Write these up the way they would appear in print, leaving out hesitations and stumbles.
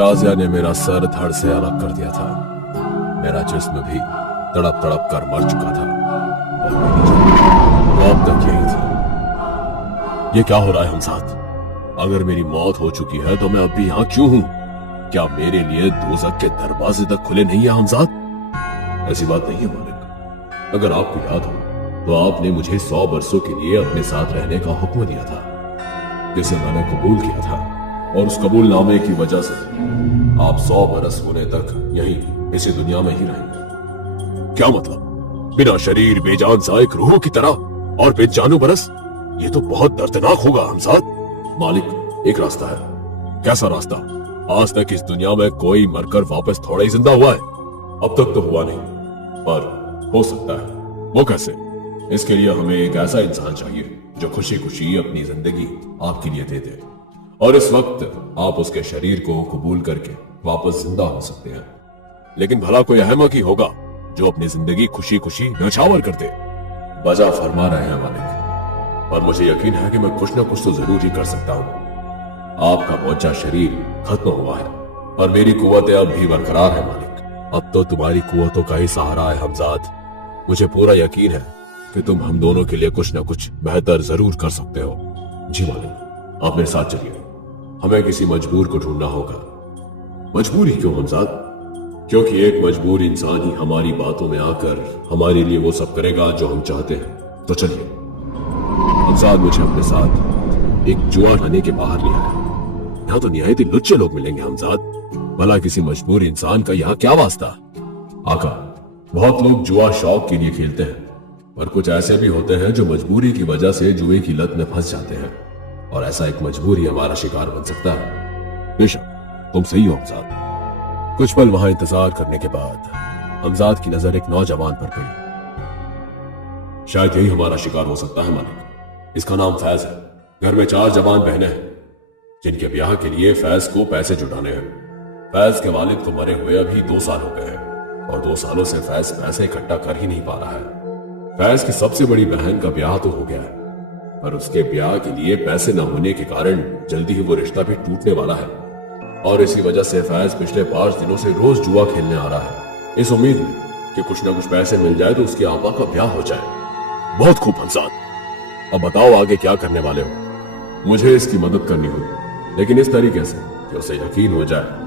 राजिया ने मेरा सर धड़ से अलग कर दिया था। मेरा जिस्म भी तड़प तड़प कर मर चुका था और मेरी जान वो अब तक यही थी। ये क्या हो रहा है हमसाद? अगर मेरी मौत हो चुकी है तो मैं अब भी यहाँ क्यों हूँ? क्या मेरे लिए दोज़ख के दरवाजे तक खुले नहीं है हमसाद? ऐसी बात नहीं है मालिक। अगर आपको याद हो तो आपने मुझे 100 बरसों के लिए अपने साथ रहने का हुक्म दिया था, जिसे मैंने कबूल किया था, और उस कबूलनामे की वजह से आप 100 बरस होने तक यहीं इसी दुनिया में ही रहेंगे। क्या मतलब? बिना शरीर बेजान सा एक रूह की तरह और बेजानो बरस? ये तो बहुत दर्दनाक होगा हमसाद। मालिक, एक रास्ता है। कैसा रास्ता? आज तक इस दुनिया में कोई मरकर वापस थोड़ा ही जिंदा हुआ है। अब तक तो हुआ नहीं, पर हो सकता है। वो कैसे? इसके लिए हमें एक ऐसा इंसान चाहिए जो खुशी खुशी अपनी जिंदगी आपके लिए दे दे, और इस वक्त आप उसके शरीर को कबूल करके वापस जिंदा हो सकते हैं। लेकिन भला कोई अहमक ही होगा जो अपनी जिंदगी खुशी खुशी न्यौछावर कर दे। वजह फरमा रहे हैं मालिक, और मुझे यकीन है कि मैं कुछ न कुछ तो जरूर ही कर सकता हूँ। आपका मौजा शरीर खत्म हुआ है और मेरी कुव्वतें अब भी बरकरार है मालिक। अब तो तुम्हारी कुव्वतों का ही सहारा है हमजाद। मुझे पूरा यकीन है कि तुम हम दोनों के लिए कुछ न कुछ बेहतर जरूर कर सकते हो। जी मालिक, आप मेरे साथ चलिए। हमें किसी मजबूर को ढूंढना होगा। मजबूर ही क्यों हमजाद? क्योंकि एक मजबूर इंसान ही हमारी बातों में आकर हमारे लिए वो सब करेगा जो हम चाहते हैं। तो चलिए। हमजाद मुझे अपने साथ एक जुआ खाने के बाहर ले आया। यहाँ तो निहायत ही लुच्चे लोग मिलेंगे हमजाद। भला किसी मजबूर इंसान का यहाँ क्या वास्ता? आका, बहुत लोग जुआ शौक के लिए खेलते हैं, पर कुछ ऐसे भी होते हैं जो मजबूरी की वजह से जुए की लत में फंस जाते हैं, और ऐसा एक मजबूर ही हमारा शिकार बन सकता है। बेशक तुम सही हो हमजाद। कुछ पल वहां इंतजार करने के बाद हमजाद की नजर एक नौजवान पर पड़ी। शायद यही हमारा शिकार हो सकता है मालिक। इसका नाम फैज है। घर में 4 जवान बहनें हैं जिनके ब्याह के लिए फैज को पैसे जुटाने हैं। फैज के वालिद को मरे हुए अभी 2 साल हो गए हैं, और 2 सालों से फैज पैसे इकट्ठा कर ही नहीं पा रहा है। फैज की सबसे बड़ी बहन का ब्याह तो हो गया है, पर उसके ब्याह के लिए पैसे न होने के कारण जल्दी ही वो रिश्ता भी टूटने वाला है, और इसी वजह से फैज पिछले 5 दिनों से रोज जुआ खेलने आ रहा है, इस उम्मीद में कि कुछ न कुछ पैसे मिल जाए तो उसकी आपा का ब्याह हो जाए। बहुत खूब हमजाद, अब बताओ आगे क्या करने वाले हो? मुझे इसकी मदद करनी होगी, लेकिन इस तरीके से कि उसे यकीन हो जाए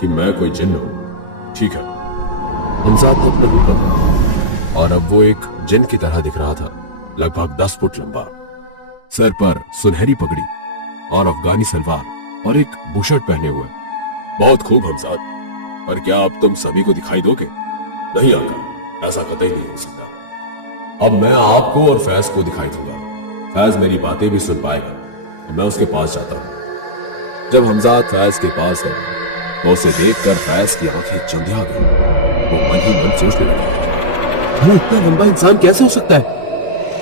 कि मैं कोई जिन्न हूं। ठीक है। हमजाद ने अपना रूप बदला और अब वो एक जिन की तरह दिख रहा था, लगभग 10 फुट लंबा, सर पर सुनहरी पगड़ी और अफगानी सलवार और एक बुशर्ट पहने हुए। बहुत खूब हमजाद, पर क्या अब तुम सभी को दिखाई दोगे? नहीं आका, ऐसा कतई नहीं हो सकता। अब मैं आपको और फैज को दिखाई दूंगा। फैज मेरी बातें भी सुन पाएगा, तो मैं उसके पास जाता हूँ। जब हमजाद फैज के पास है तो उसे देखकर फैज की आंखें चंधिया गई। वो मन ही मन सोचने लगा, वो इतना लंबा इंसान कैसे हो सकता है?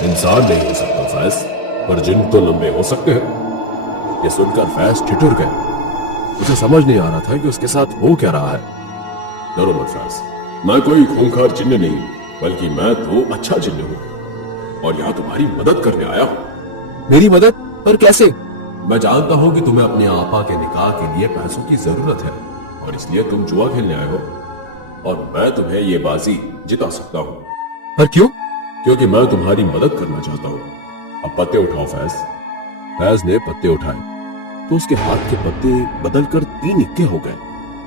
इंसान नहीं हो सकता फैज, पर जिन तो लंबे हो सकते हैं। ये सुनकर फैज ठिठुर गया। उसे समझ नहीं आ रहा था कि उसके साथ हो क्या रहा है। डरो मत फैज, मैं कोई खूंखार जिन्न नहीं, बल्कि मैं तो अच्छा जिन्न हूँ और यहाँ तुम्हारी मदद करने आया हूँ। मेरी मदद? पर कैसे? मैं जानता हूँ कि तुम्हें अपने आपा के निकाह के लिए पैसों की जरूरत है, और इसलिए तुम जुआ खेलने आए हो, और मैं तुम्हें ये बाजी जिता सकता हूँ। पर क्यों? क्योंकि मैं तुम्हारी मदद करना चाहता हूँ। अब पत्ते उठाओ फैज। फैज ने पत्ते उठाए तो उसके हाथ के पत्ते बदलकर 3 इक्के हो गए।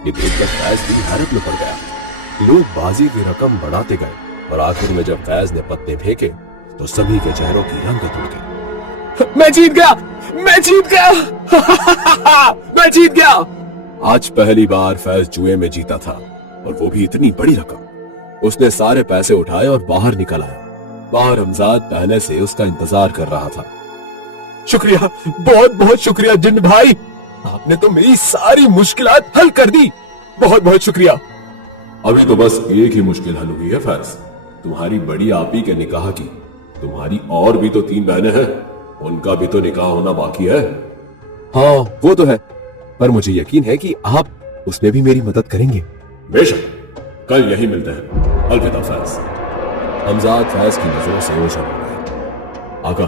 ये देखकर फैज भी हैरत में पड़ गया। लोग बाजी की रकम बढ़ाते गए, और आखिर में जब फैज ने पत्ते फेंके तो सभी के चेहरों की रंगत उड़ गई। मैं जीत गया! मैं जीत गया! मैं जीत गया! आज पहली बार फैज जुए में जीता था, और वो भी इतनी बड़ी रकम। उसने सारे पैसे उठाए और बाहर निकल आया। बाहर हमजाद पहले से उसका इंतजार कर रहा था। शुक्रिया, बहुत बहुत शुक्रिया जिन्न भाई, आपने तो मेरी सारी मुश्किलात हल कर दी। बहुत बहुत शुक्रिया। अभी तो बस एक ही मुश्किल हल हुई है फैज, तुम्हारी बड़ी आपी के निकाह की। तुम्हारी और भी तो 3 बहनें हैं, उनका भी तो निकाह होना बाकी है। हाँ वो तो है, पर मुझे यकीन है कि आप उसमें भी मेरी मदद करेंगे। बेशक, कल यही मिलते हैं। अलविदा फैज। हमजाद फैज की नजरों से ओझल हो गए। आका,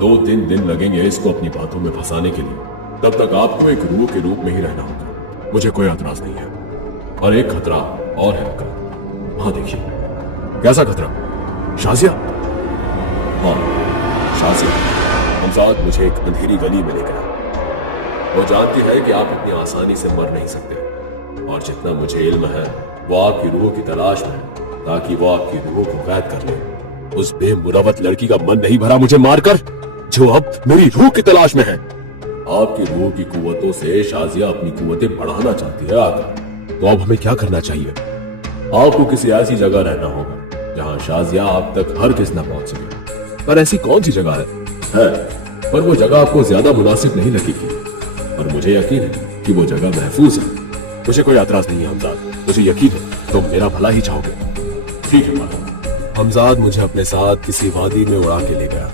2-3 दिन लगेंगे इसको अपनी बातों में फंसाने के लिए। तब तक आपको एक रूह के रूप में ही रहना होगा। मुझे कोई एतराज नहीं है, और एक खतरा और है अकरम। वहां देखिए। कैसा खतरा? शाजिया? हाँ, शाजिया। हमजाद मुझे एक अंधेरी गली में ले गया। वो जानती है कि आप इतनी आसानी से मर नहीं सकते, और जितना मुझे इल्म है वो आपकी रूह की तलाश में है, ताकि वो आपकी रूह को कैद कर ले। उस बेमुरवत लड़की का मन नहीं भरा मुझे मारकर, जो अब मेरी रूह की तलाश में है। आपकी रूह की कुव्वतों से शाजिया अपनी कुव्वतें बढ़ाना चाहती है आका। तो अब हमें क्या करना चाहिए? आपको किसी ऐसी जगह रहना होगा जहां शाजिया आप तक हरगिज़ न पहुंच सके। पर ऐसी कौन सी जगह है? पर वो जगह आपको ज्यादा मुनासिब नहीं लगेगी, और मुझे यकीन है कि वो जगह महफूज है। मुझे कोई एतराज नहीं है हमजाद, मुझे यकीन है तुम मेरा भला ही चाहोगे। ठीक है मालिक। हमजाद मुझे अपने साथ किसी वादी में उड़ा के ले गया।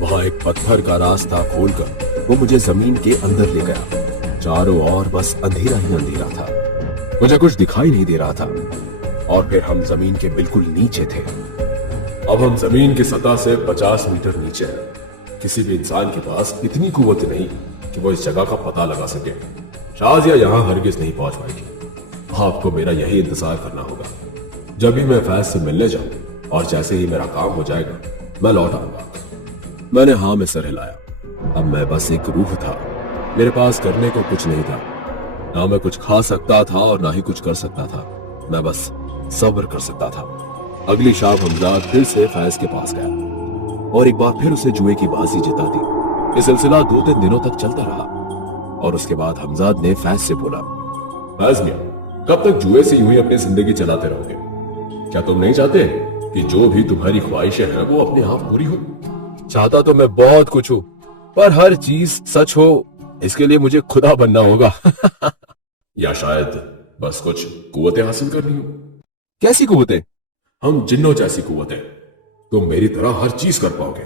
वहां एक पत्थर का रास्ता खोलकर वो मुझे जमीन के अंदर ले गया। चारों ओर बस अंधेरा ही अंधेरा था, मुझे कुछ दिखाई नहीं दे रहा था। और फिर हम जमीन के बिल्कुल नीचे थे। अब हम जमीन की सतह से 50 मीटर नीचे हैं। किसी भी इंसान के पास इतनी कुव्वत नहीं कि वो इस जगह का पता लगा सके। शाजिया यहाँ हरगिज नहीं पहुंच पाएगी। आपको मेरा यही इंतजार करना होगा। जब भी मैं फैज से मिलने जाऊं और जैसे ही मेरा काम हो जाएगा मैं लौट आऊंगा। मैंने हाँ में सर हिलाया। अब मैं बस एक रूह था, मेरे पास करने को कुछ नहीं था। ना मैं कुछ खा सकता था और ना ही कुछ कर सकता था। मैं बस सब्र कर सकता था। अगली शाम हमजाद फिर से फैज के पास गया और एक बार फिर उसे जुए की बाजी जिता दी। ये सिलसिला 2-3 दिनों तक चलता रहा, और उसके बाद हमजाद ने फैज से बोला, फैज मियां, कब तक जुए से यूं ही अपनी जिंदगी चलाते रहोगे? क्या तुम नहीं चाहते कि जो भी तुम्हारी ख्वाहिशें हैं वो अपने आप पूरी हो? चाहता तो मैं बहुत कुछ हूं, पर हर चीज सच हो इसके लिए मुझे खुदा बनना होगा। या शायद बस कुछ कुव्वतें हासिल करनी हो। कैसी कुव्वतें? हम जिन्नों जैसी कुव्वतें। तुम मेरी तरह हर चीज कर पाओगे,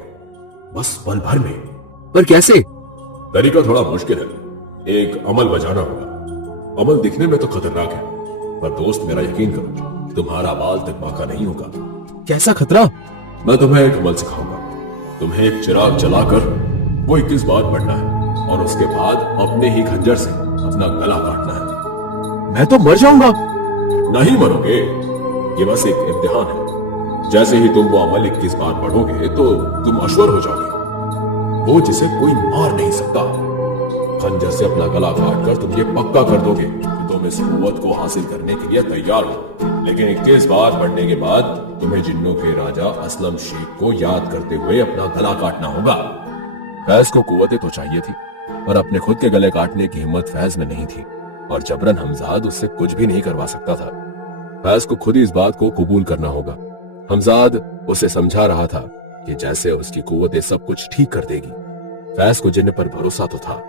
बस पल भर में। पर कैसे? तरीका थोड़ा मुश्किल है। एक अमल बजाना होगा। अमल दिखने में तो खतरनाक है, पर दोस्त मेरा यकीन करो, तुम्हारा बाल तक बाका नहीं होगा। कैसा खतरा? मैं तुम्हें एक अमल सिखाऊंगा। तुम्हें एक चिराग जलाकर वो 21 बार पढ़ना है, और उसके बाद अपने ही खंजर से अपना गला काटना है। मैं तो मर जाऊंगा। नहीं मरोगे, ये बस एक इम्तिहान है। जैसे ही तुम वो अमल 21 बार पढ़ोगे तो तुम अश्वर हो जाओगे, वो जिसे कोई मार नहीं सकता। खंजर से अपना गला काटकर तुम ये पक्का कर दोगे कि तुम इस कुव्वत को हासिल करने के लिए तैयार हो। लेकिन 21 बार पढ़ने के बाद तुम्हें जिन्नों के राजा असलम शेख को याद करते हुए अपना गला काटना होगा। फैज को कुव्वतें तो चाहिए थी, पर अपने खुद के गले काटने की हिम्मत फैज में नहीं थी, और जबरन हमजाद उससे कुछ भी नहीं करवा सकता था। फैज को खुद ही इस बात को कबूल करना होगा। हमजाद उसे समझा रहा था कि जैसे उसकी कुव्वतें सब कुछ ठीक कर देगी। फैज को जिन्न पर भरोसा तो था।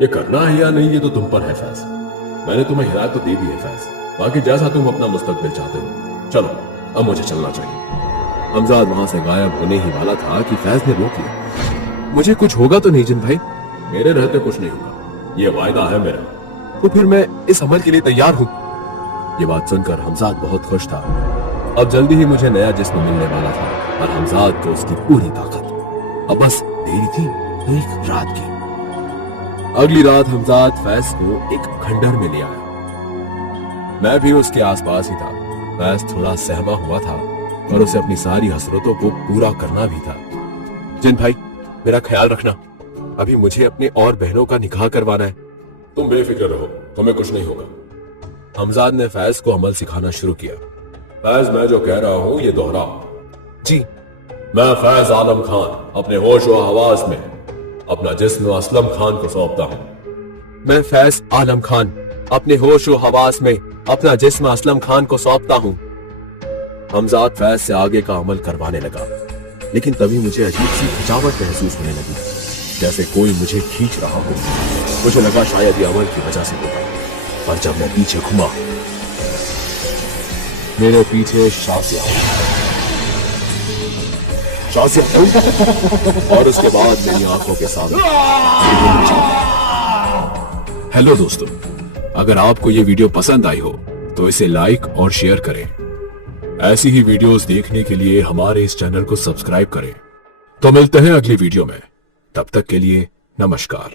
ये करना है या नहीं ये तो तुम पर है फैज। मैंने तुम्हें हिदायत तो दे दी है फैज, बाकी जैसा तुम अपना मुस्तकबिल चाहते हो। चलो अब मुझे चलना चाहिए। हमजाद वहां से गायब होने ही वाला था कि फैज ने रोक लिया। मुझे कुछ होगा तो नहीं जिन भाई? मेरे रहते कुछ नहीं होगा, ये वायदा है मेरा। तो फिर मैं इस अमल के लिए तैयार हूँ। ये बात सुनकर हमजाद बहुत खुश था। अब जल्दी ही मुझे नया जिस्म मिलने वाला था, और हमजाद को उसकी पूरी ताकत। अब बस देरी थी एक रात की। अगली रात हमजाद फैज को एक खंडर में ले आया। मैं भी उसके आसपास ही था। फैज थोड़ा सहमा हुआ था, और उसे अपनी सारी हसरतों को पूरा करना भी था। जिन भाई, मेरा ख्याल रखना, अभी मुझे अपने और बहनों का निकाह करवाना है। तुम बेफिक्र रहो, तुम्हें कुछ नहीं होगा। हमजाद ने फैज को अमल सिखाना शुरू किया। फैज, मैं जो कह रहा हूं ये दोहरा। जी। मैं फैज आलम खान अपने होश व हवास में अपना जिस्म असलम खान को सौंपता हूं। मैं फैज आलम खान अपने होश व हवास में अपना जिस्म असलम खान को सौंपता हूं। हमजाद फैज से आगे का अमल करवाने लगा, लेकिन तभी मुझे अजीब सी खिंचावट महसूस होने लगी, जैसे कोई मुझे खींच रहा हो। मुझे लगा शायद ये अमल की वजह से होगा, पर जब मैं पीछे घुमा, मेरे पीछे शाजिया और उसके बाद मेरी आंखों के सामने। हेलो दोस्तों, अगर आपको ये वीडियो पसंद आई हो तो इसे लाइक और शेयर करें। ऐसी ही वीडियोस देखने के लिए हमारे इस चैनल को सब्सक्राइब करें। तो मिलते हैं अगली वीडियो में, तब तक के लिए नमस्कार।